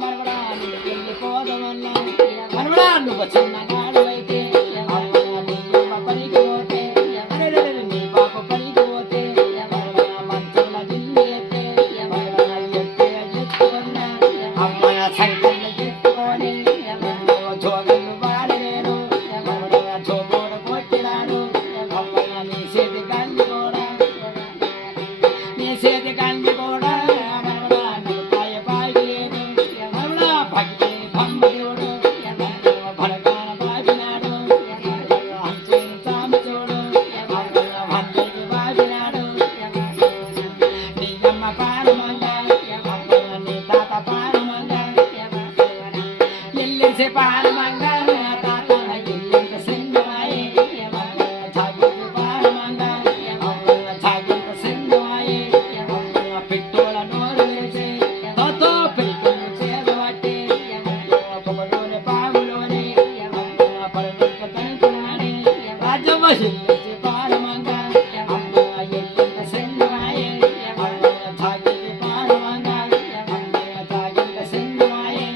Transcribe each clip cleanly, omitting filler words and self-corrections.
మనవడా నిన్ను వెళ్ళిపోదమన్నా మనవడా నువ్వు చిన్నగాడు అయితే పనికి పోతే నీ పాప పనికి పోతే మంచుల దిల్లు ఎత్తే ఎత్తుకున్నా అమ్మాయ సైకిల్ ఎత్తుకొని జోగలు వాడలేను జోగోడు కొట్టినాడు అమ్మాయ నీ చేతి గల్లి కూడా నీ చేతి గల్లి కూడా se para manga tata yille ka singwaye thagi para manga thagi ka singwaye pittola norese toto pittola chevate pomodore pavlone parne katanane rajavashille se para manga yille ka singwaye thagi para manga thagi ka singwaye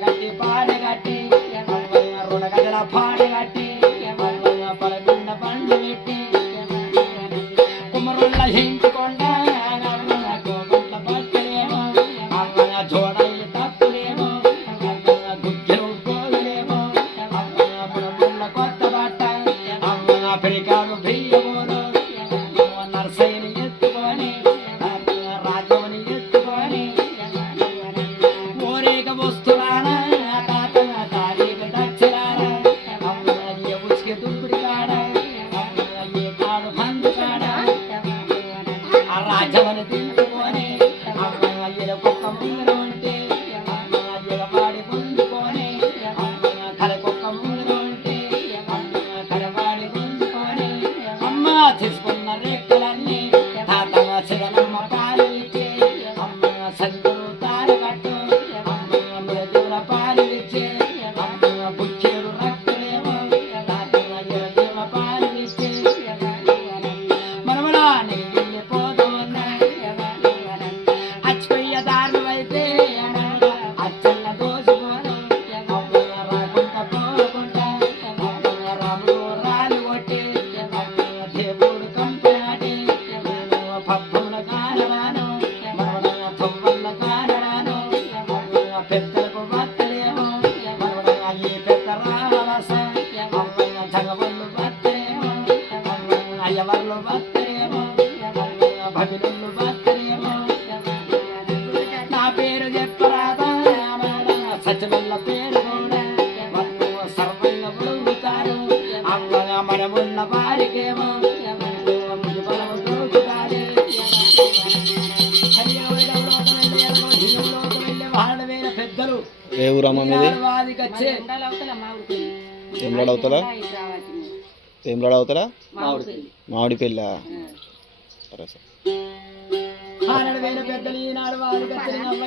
గట్టి పాడగట్టి రుణగడ్డల పాడగట్టి పలగుండ పండు పెట్టి కుమరుళ్ళ ఇంటికొండ గోగుంట్ల పక్కలేమో జోడయ్య తప్పులేమో గుగ్గిలు గోగులేమో పుడముళ్ళ కొత్త బట్ట పెరికాడు బియ్యమోను నర్సయ్యని ఎత్తుకొని రాజుని ఎత్తుకొని ఊరేగ వస్తున్నానా రాజవని తింటుకొని అమ్మాయిల కుక్క ముందు ఉంటే అమ్మాయిల పాడి పొందుకొని కలకొక్క ముందు ఉంటే కలపాడి పొందుకొని అమ్మ తీసుకున్న రెక్కలన్నీ తాత చిరనమ్మ పాలు ఇచ్చే అమ్మ సంతులు తారగట్టు అమ్మ మృదుల పాలు ఇచ్చే అమ్మ బుచ్చేడు రక్తలేమో తాత ఎరదేవ పాలు ఇచ్చే మనమలా పెద్దలకు బత్తలేమో ఈ పెద్ద రావస జగవళ్ళు బత్తలేమో అయ్యవర్లు బత్తలేమో భజనులు బత్తలేమో నా పేరు చెప్పరాదా సచవల్ల పేరు కూడా సర్వంగా పొడుగుతారు అమ్మగా మనమున్న వారికేమో బలము దొరుకుతారు పెద్దలు ఏ ఊరమ్మ మీది ఏం మామిడి పెళ్ళ సరే ఆనాడు వేల పెద్దలు ఈనాడు వారికి